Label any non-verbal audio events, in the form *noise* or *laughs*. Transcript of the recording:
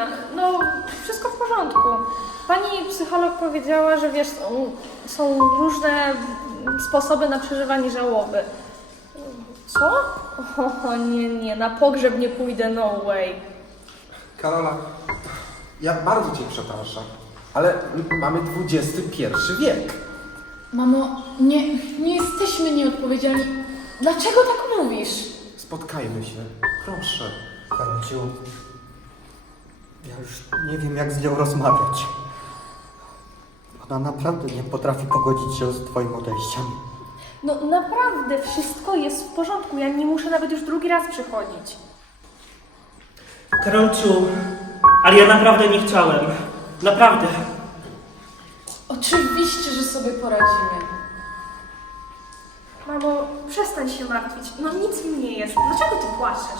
Karolina, no wszystko w porządku. Pani psycholog powiedziała, że wiesz, są, są różne sposoby na przeżywanie żałoby. Co? *laughs* O nie, nie, na pogrzeb nie pójdę, no way. Karola, ja bardzo cię przepraszam, ale mamy XXI wiek. Mamo, nie, nie jesteśmy nieodpowiedzialni. Dlaczego tak mówisz? Spotkajmy się, proszę. Karolciu, ja już nie wiem jak z nią rozmawiać. Ona naprawdę nie potrafi pogodzić się z twoim odejściem. No naprawdę, wszystko jest w porządku. Ja nie muszę nawet już drugi raz przychodzić. Karolciu, ale ja naprawdę nie chciałem. Naprawdę. Oczywiście, że sobie poradzimy. Mamo, przestań się martwić. No nic mi nie jest. Dlaczego ty płaczesz?